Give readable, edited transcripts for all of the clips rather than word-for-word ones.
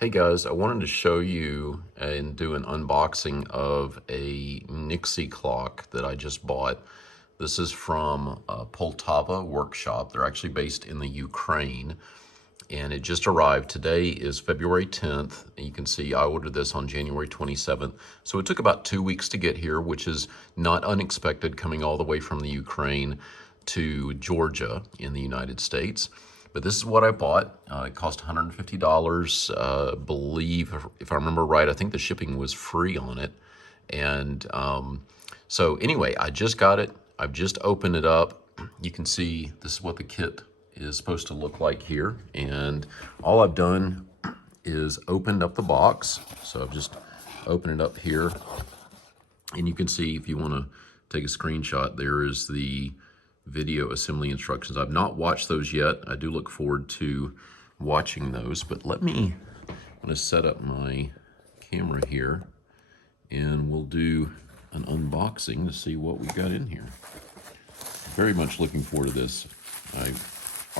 Hey guys, I wanted to show you and do an unboxing of a Nixie clock that I just bought. This is from Poltava workshop. They're actually based in the Ukraine, and it just arrived. Today is February 10th. And you can see I ordered this on January 27th. So it took about 2 weeks to get here, which is not unexpected coming all the way from the Ukraine to Georgia in the United States. But this is what I bought. It cost $150. I believe, if I remember right, I think the shipping was free on it. And so anyway, I just got it. I've just opened it up. You can see this is what the kit is supposed to look like here. And all I've done is opened up the box. So I've just opened it up here. And you can see, if you want to take a screenshot, there is the video assembly instructions. I've not watched those yet. I do look forward to watching those, but I'm going to set up my camera here and we'll do an unboxing to see what we've got in here. Very much looking forward to this. I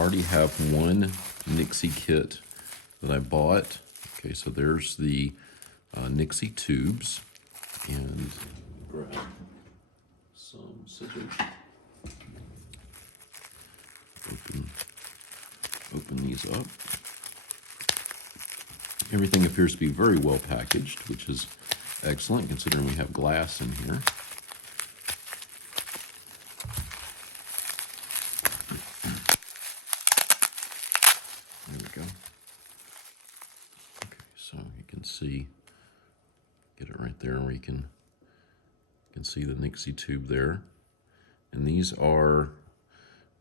already have one Nixie kit that I bought. Okay, so there's the Nixie tubes, and grab some scissors. Open these up. Everything appears to be very well packaged, which is excellent considering we have glass in here. There we go. Okay, so you can see, get it right there where you can see the Nixie tube there. And these are,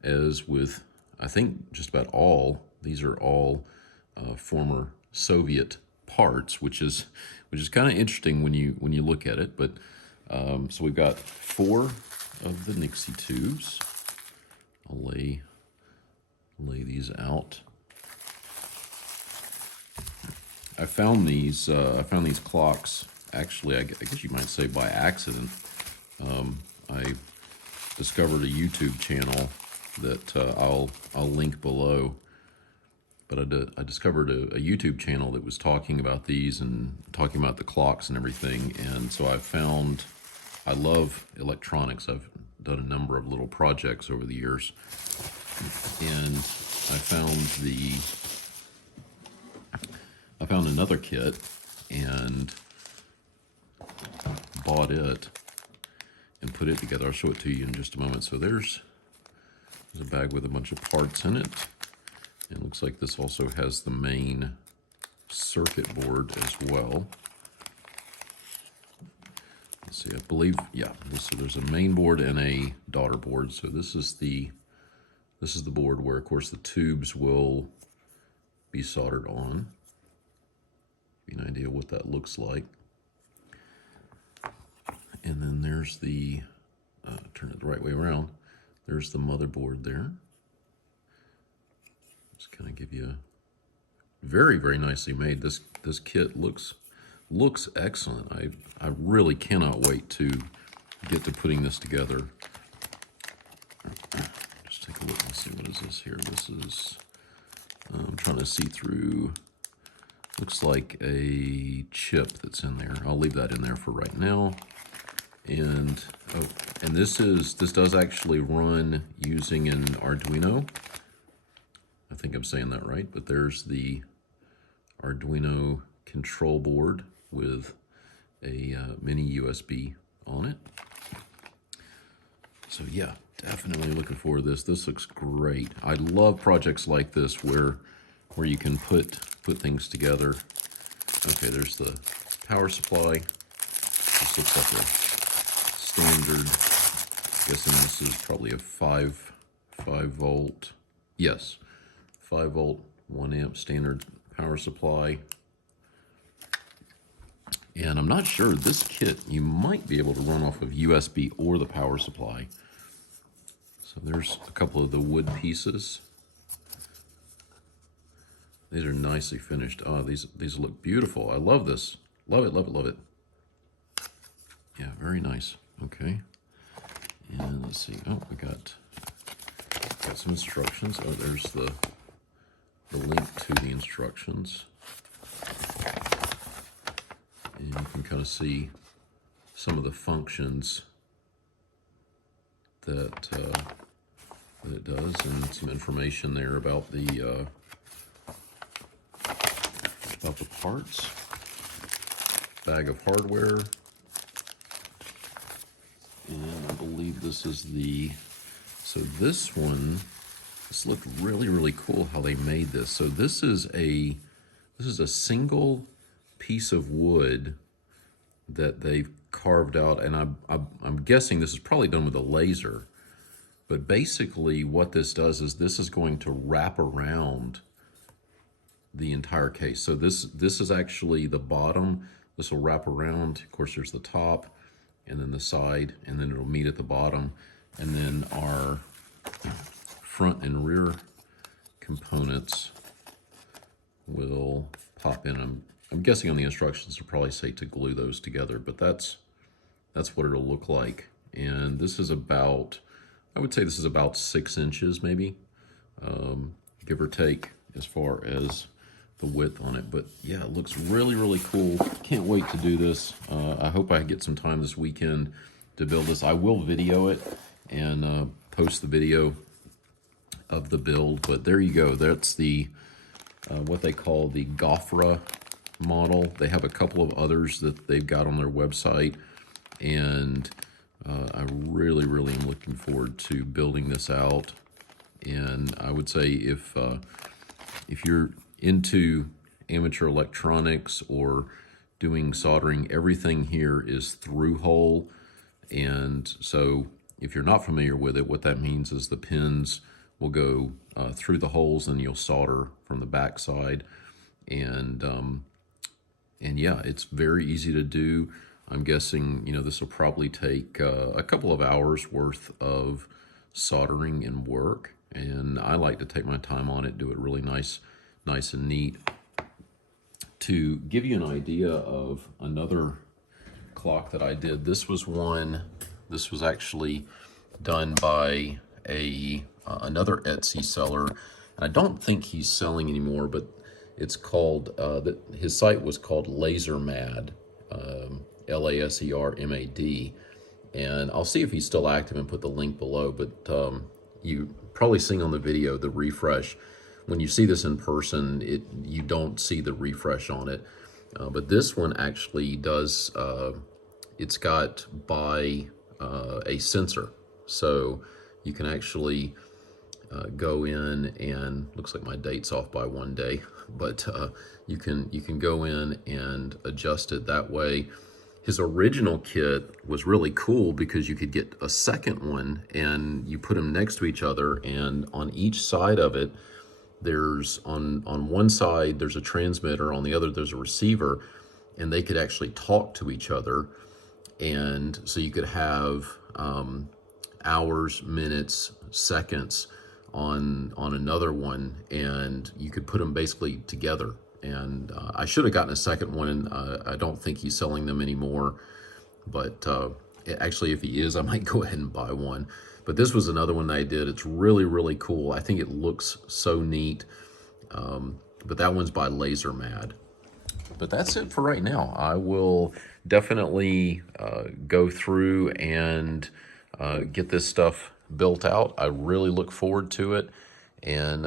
as with I think just about all, these are all former Soviet parts, which is kind of interesting when you look at it. But so we've got 4 of the Nixie tubes. I'll lay these out. I found these clocks, actually, I guess you might say by accident. I discovered a YouTube channel that I'll link below. But I discovered a YouTube channel that was talking about these and talking about the clocks and everything. And so I love electronics. I've done a number of little projects over the years. And I found another kit and bought it and put it together. I'll show it to you in just a moment. So there's a bag with a bunch of parts in it. It looks like this also has the main circuit board as well. Let's see, I believe, yeah, so there's a main board and a daughter board. So this is the board where, of course, the tubes will be soldered on. Give you an idea what that looks like. And then there's the, turn it the right way around. There's the motherboard there. Just kind of give you a very, very nicely made. This kit looks excellent. I really cannot wait to get to putting this together. Just take a look and see, what is this here? This is, I'm trying to see through. Looks like a chip that's in there. I'll leave that in there for right now. And this does actually run using an Arduino. I think I'm saying that right, but there's the Arduino control board with a mini USB on it. So yeah, definitely looking forward to this. This looks great. I love projects like this where you can put things together. Okay, there's the power supply. This looks like a standard, I'm guessing this is probably a 5 volt, yes, 5 volt, 1 amp standard power supply. And I'm not sure, this kit, you might be able to run off of USB or the power supply. So there's a couple of the wood pieces. These are nicely finished. Oh, these look beautiful. I love this. Love it, love it, love it. Yeah, very nice. Okay. And let's see. Oh, we got some instructions. Oh, there's the link to the instructions. And you can kind of see some of the functions that it does, and some information there about the parts. Bag of hardware, and I believe this is so this looked really, really cool how they made this. So this is a single piece of wood that they've carved out, and I'm guessing this is probably done with a laser. But basically what this does is this is going to wrap around the entire case. So this is actually the bottom. This will wrap around. Of course, there's the top, and then the side, and then it'll meet at the bottom. And then our front and rear components will pop in. I'm guessing on the instructions will probably say to glue those together, but that's what it'll look like. And this is about, I would say this is about 6 inches maybe, give or take, as far as the width on it. But yeah, it looks really, really cool. Can't wait to do this. I hope I get some time this weekend to build this. I will video it and post the video of the build. But there you go. That's the what they call the Gofra model. They have a couple of others that they've got on their website, and I really, really am looking forward to building this out. And I would say if you're into amateur electronics or doing soldering, everything here is through hole. And so if you're not familiar with it, what that means is the pins will go through the holes, and you'll solder from the back side. And yeah, it's very easy to do. I'm guessing, this will probably take a couple of hours worth of soldering and work. And I like to take my time on it, do it really nice and neat. To give you an idea of another clock that I did, this was actually done by another Etsy seller. And I don't think he's selling anymore, but it's called, his site was called Lasermad, Lasermad. And I'll see if he's still active and put the link below, but you probably seeing on the video the refresh. When you see this in person, you don't see the refresh on it. But this one actually does, it's got by a sensor. So you can actually go in, and looks like my date's off by 1 day, but you can go in and adjust it that way. His original kit was really cool because you could get a second one, and you put them next to each other, and on each side of it, there's on one side there's a transmitter, on the other there's a receiver, and they could actually talk to each other. And so you could have hours, minutes, seconds on another one, and you could put them basically together. And I should have gotten a second one, and I don't think he's selling them anymore, but actually if he is, I might go ahead and buy one. But this was another one that I did. It's really, really cool. I think it looks so neat. But that one's by Lasermad. But that's it for right now. I will definitely go through and get this stuff built out. I really look forward to it. And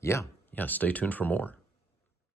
yeah, stay tuned for more.